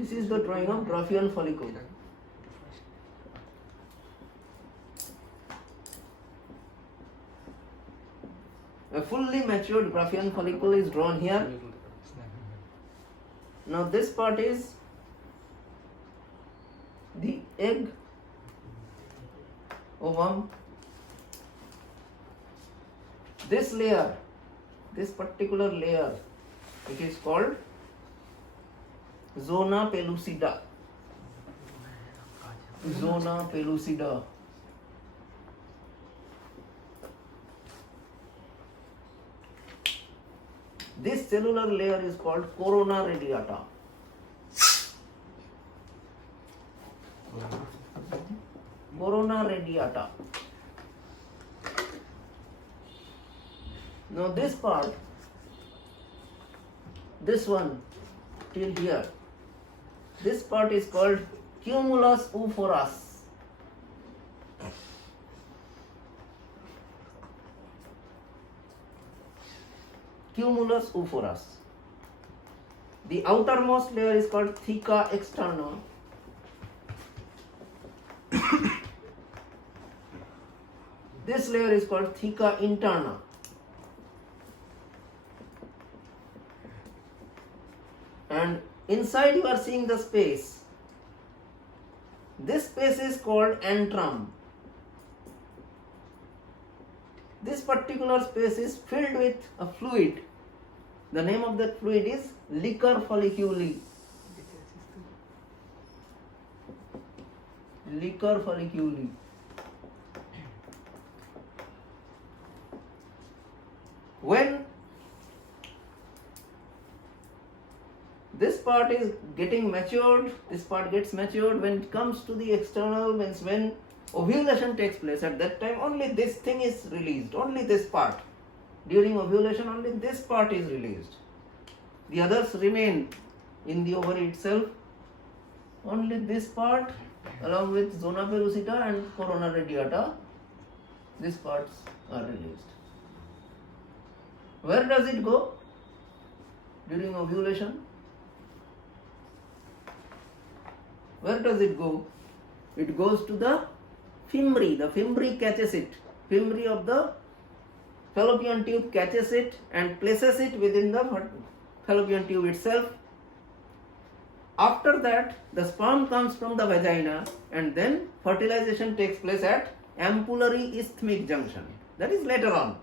This is the drawing of Graafian follicle. A fully matured Graafian follicle is drawn here. Now this part is the egg, ovum. This layer, this particular layer, it is called zona pellucida. Zona pellucida. This cellular layer is called corona radiata. Corona radiata. Now this part, this one till here, this part is called cumulus oophorus. Cumulus oophorus. The outermost layer is called theca externa. This layer is called theca interna. And inside you are seeing the space. This space is called antrum. This particular space is filled with a fluid. The name of that fluid is liquor folliculi. Liquor folliculi. When this part is getting matured, this part gets matured, when it comes to the external, means when ovulation takes place, at that time only this thing is released, only this part. During ovulation only this part is released. The others remain in the ovary itself. Only this part along with zona pellucida and corona radiata, these parts are released. Where does it go during ovulation? Where does it go? It goes to the fimbriae. The fimbriae catches it. Fimbriae of the fallopian tube catches it and places it within the fallopian tube itself. After that, the sperm comes from the vagina and then fertilization takes place at ampullary isthmic junction. That is later on.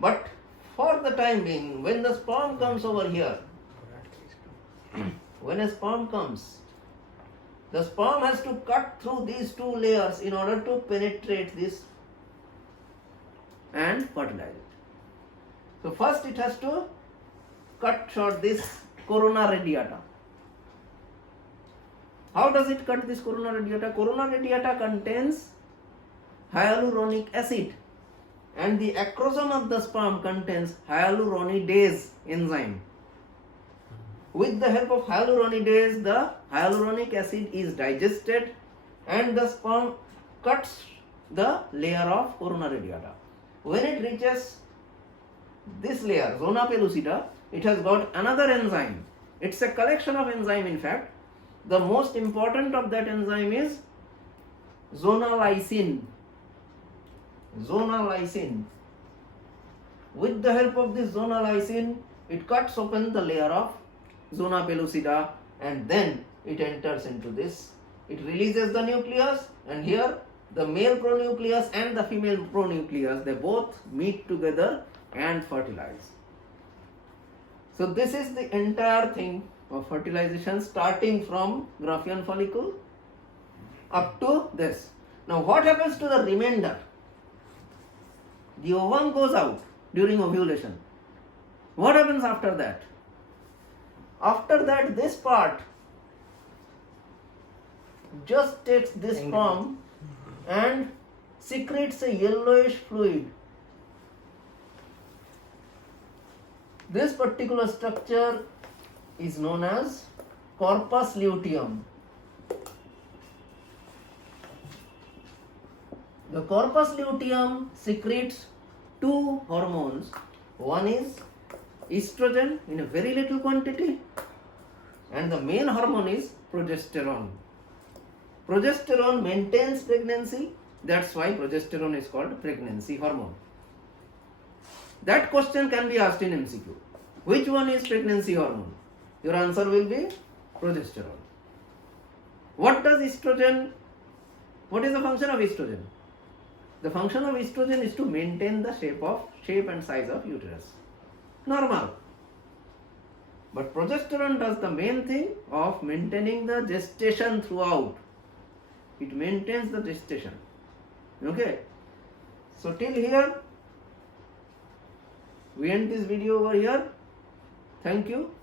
But for the time being, when the sperm comes over here, when a sperm comes, the sperm has to cut through these two layers in order to penetrate this and fertilize it. So first it has to cut short this corona radiata. How does it cut this corona radiata? Corona radiata contains hyaluronic acid and the acrosome of the sperm contains hyaluronidase enzyme. With the help of hyaluronidase, the hyaluronic acid is digested and the sperm cuts the layer of corona radiata. When it reaches this layer, zona pellucida, it has got another enzyme. It's a collection of enzyme in fact. The most important of that enzyme is zonalysin. Zonalysin. With the help of this zonalysin, it cuts open the layer of zona pellucida and then it enters into this. It releases the nucleus and here the male pronucleus and the female pronucleus, they both meet together and fertilize. So this is the entire thing of fertilization starting from Graafian follicle up to this. Now what happens to the remainder? The ovum goes out during ovulation. What happens after that? After that, this part just takes this sperm and secretes a yellowish fluid. This particular structure is known as corpus luteum. The corpus luteum secretes two hormones. One is estrogen in a very little quantity and the main hormone is progesterone. Progesterone maintains pregnancy, that's why progesterone is called pregnancy hormone. That question can be asked in MCQ. Which one is pregnancy hormone? Your answer will be progesterone. What does estrogen, what is the function of estrogen? The function of estrogen is to maintain the shape and size of uterus. Normal. But progesterone does the main thing of maintaining the gestation throughout. It maintains the gestation. Okay. So till here, we end this video over here. Thank you.